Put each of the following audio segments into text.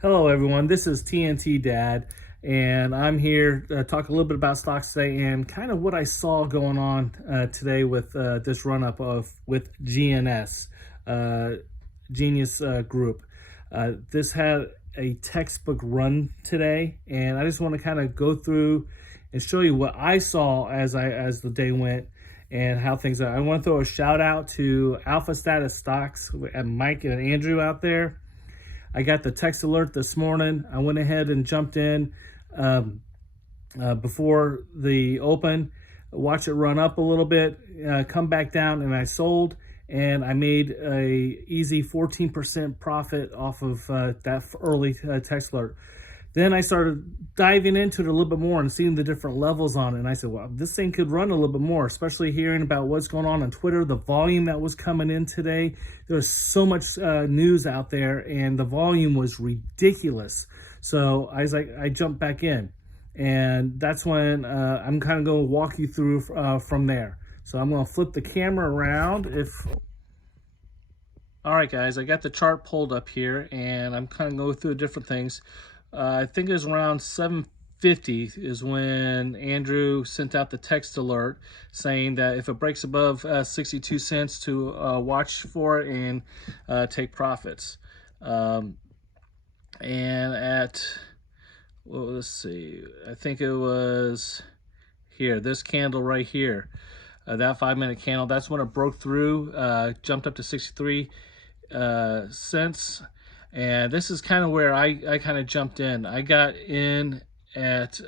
Hello, everyone. This is TnTDad, and I'm here to talk a little bit about stocks today and kind of what I saw going on today with this run up of with GNS, Genius Group. This had a textbook run today, and I just want to kind of go through and show you what I saw as the day went and how things are. I want to throw a shout out to Alpha Status Stocks and Mike and Andrew out there. I got the text alert this morning. I went ahead and jumped in before the open, watch it run up a little bit, come back down, and I sold, and I made a easy 14% profit off of that early text alert. Then I started diving into it a little bit more and seeing the different levels on it. And I said, well, this thing could run a little bit more, especially hearing about what's going on Twitter, the volume that was coming in today. There's so much news out there, and the volume was ridiculous. So I was like, I jumped back in. And that's when I'm kind of going to walk you through from there. So I'm going to flip the camera around. All right, guys, I got the chart pulled up here, and I'm kind of going through different things. I think it was around 7:50 is when Andrew sent out the text alert saying that if it breaks above 62 cents to watch for it and take profits. And at, well, let's see, I think it was here, this candle right here, that 5-minute candle, that's when it broke through, jumped up to 63 cents. And this is kind of where I kind of jumped in. I got in at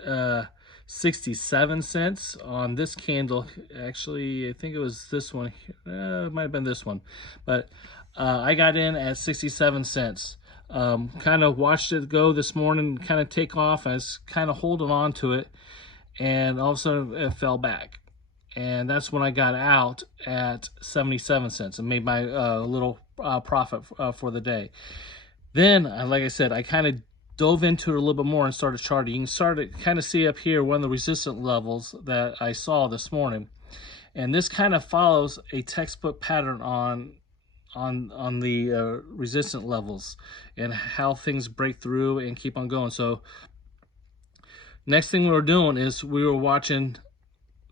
67 cents on this candle. Actually, I think it was this one. It might have been this one. But I got in at 67 cents. Kind of watched it go this morning, kind of take off. I was kind of holding on to it. And all of a sudden, it fell back. And that's when I got out at 77 cents and made my little profit for the day. Then, like I said, I kind of dove into it a little bit more and started charting. You can start to kind of see up here one of the resistance levels that I saw this morning. And this kind of follows a textbook pattern on the resistant levels and how things break through and keep on going. So next thing we were doing is we were watching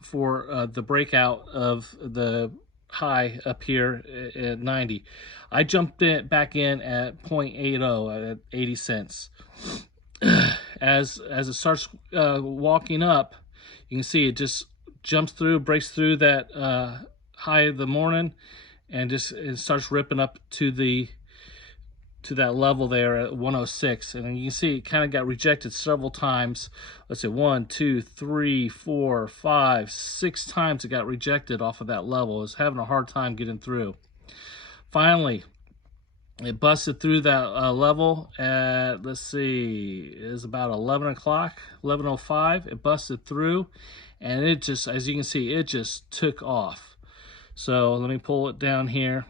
for the breakout of the high up here at 90. I jumped back in at 0.80 at 80 cents. As it starts walking up, you can see it just jumps through, breaks through that high of the morning, and it starts ripping up to that level there at 106. And you can see it kind of got rejected several times. Let's see, 1, 2, 3, 4, 5, 6 times it got rejected off of that level. It was having a hard time getting through. Finally, it busted through that level at, let's see, it was about 11 o'clock, 11:05. It busted through, and it just, as you can see, it just took off. So let me pull it down here.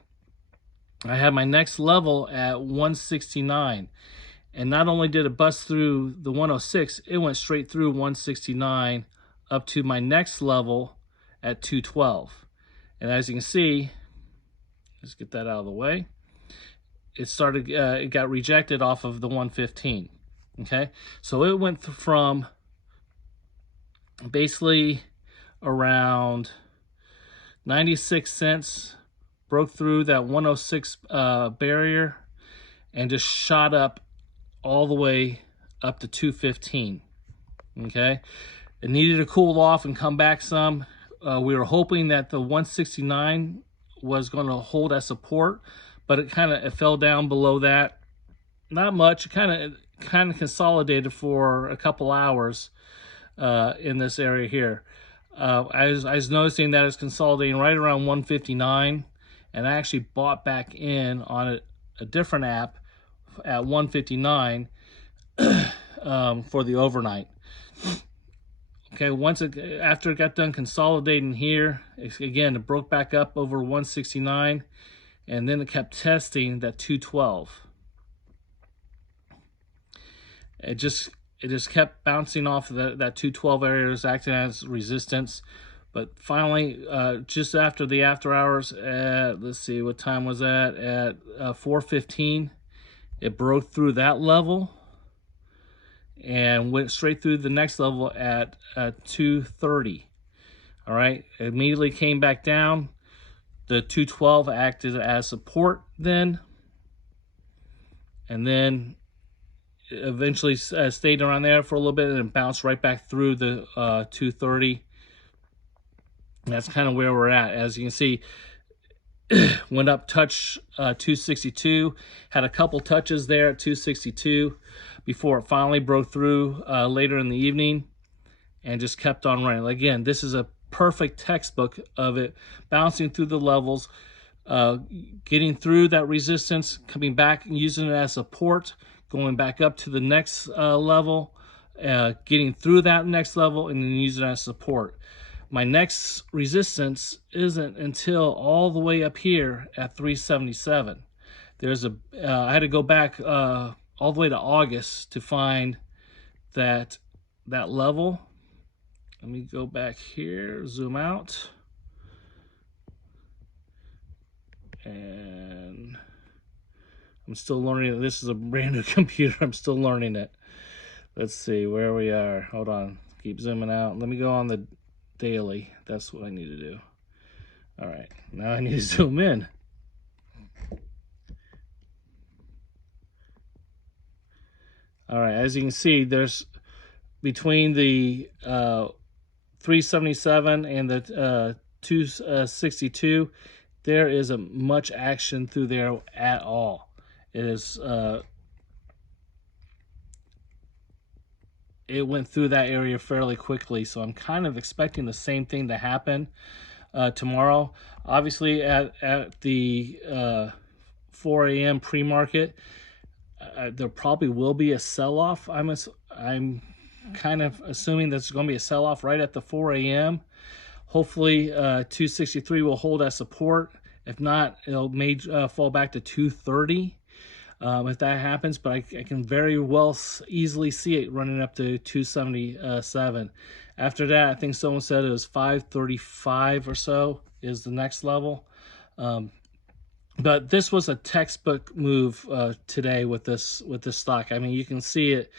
I had my next level at 169, and not only did it bust through the 106, it went straight through 169 up to my next level at 212. And as you can see, let's get that out of the way, it got rejected off of the 115. Okay, so it went from basically around 96 cents, broke through that 106 barrier, and just shot up all the way up to 215. Okay, it needed to cool off and come back some. We were hoping that the 169 was going to hold as support, but it fell down below that. Not much. It kind of consolidated for a couple hours in this area here. I was noticing that it's consolidating right around 159. And I actually bought back in on a different app at 159 for the overnight. Okay, after it got done consolidating here, again, it broke back up over 169, and then it kept testing that 212. It just kept bouncing off of that 212 area. It was acting as resistance. But finally, just after the after hours at, let's see, what time was that? At 4:15, it broke through that level and went straight through the next level at 230. All right, immediately came back down. The 212 acted as support then, and then eventually stayed around there for a little bit and bounced right back through the 230. That's kind of where we're at. As you can see, went up, touch 262, had a couple touches there at 262 before it finally broke through later in the evening and just kept on running. Again, this is a perfect textbook of it, bouncing through the levels, getting through that resistance, coming back and using it as support, going back up to the next level, getting through that next level, and then using it as support. My next resistance isn't until all the way up here at 377. There's I had to go back all the way to August to find that level. Let me go back here, zoom out. And I'm still learning it. This is a brand new computer. I'm still learning it. Let's see where we are. Hold on. Keep zooming out. Let me go on the daily. That's what I need to do. All right. Now I need to zoom in. All right. As you can see, there's between the 377 and the 262, there isn't much action through there at all. It is it went through that area fairly quickly, so I'm kind of expecting the same thing to happen tomorrow. Obviously, at the 4 a.m. pre-market, there probably will be a sell-off. I'm kind of assuming there's going to be a sell-off right at the 4 a.m. Hopefully, 263 will hold as support. If not, it may fall back to 230 if that happens. But I can very well easily see it running up to 277. After that, I think someone said it was 535 or so is the next level. But this was a textbook move today with this stock. I mean, you can see it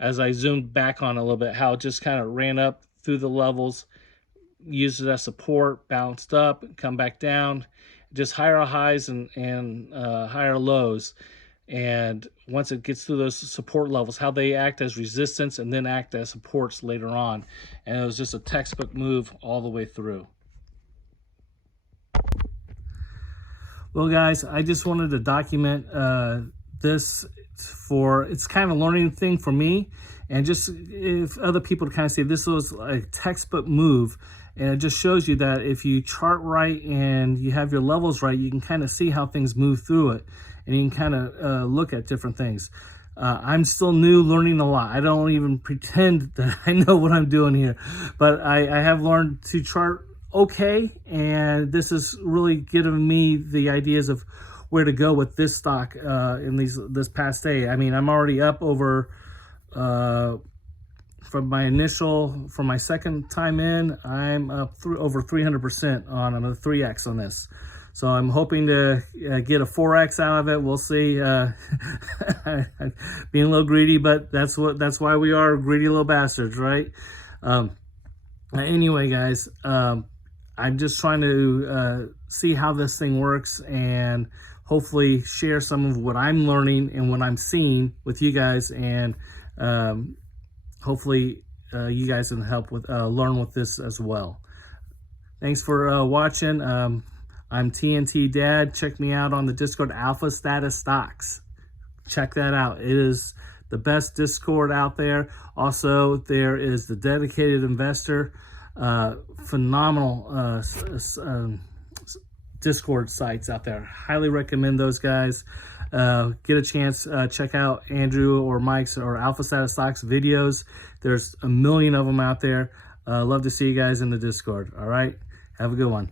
as I zoomed back on a little bit, how it just kind of ran up through the levels, used it as support, bounced up, come back down, just higher highs and higher lows. And once it gets through those support levels, how they act as resistance and then act as supports later on. And it was just a textbook move all the way through. Well, guys, I just wanted to document this it's kind of a learning thing for me, and just if other people kind of say this was a textbook move, and it just shows you that if you chart right and you have your levels right, you can kind of see how things move through it, and you can kind of look at different things. I'm still new, learning a lot. I don't even pretend that I know what I'm doing here, but I have learned to chart okay, and this is really giving me the ideas of where to go with this stock in this past day. I mean, I'm already up over from my second time in, I'm up over 300% on a 3x on this. So I'm hoping to get a 4x out of it. We'll see. Being a little greedy, but that's why we are greedy little bastards, right? Anyway, guys, I'm just trying to see how this thing works and hopefully share some of what I'm learning and what I'm seeing with you guys, and hopefully you guys can help with learn with this as well. Thanks for watching. I'm TnTDad. Check me out on the Discord, Alpha Status Stocks. Check that out. It is the best Discord out there. Also, there is the Dedicated Investor. Phenomenal Discord sites out there. Highly recommend those guys. Get a chance, check out Andrew or Mike's or Alpha Status Stocks videos. There's a million of them out there. Love to see you guys in the Discord. All right, have a good one.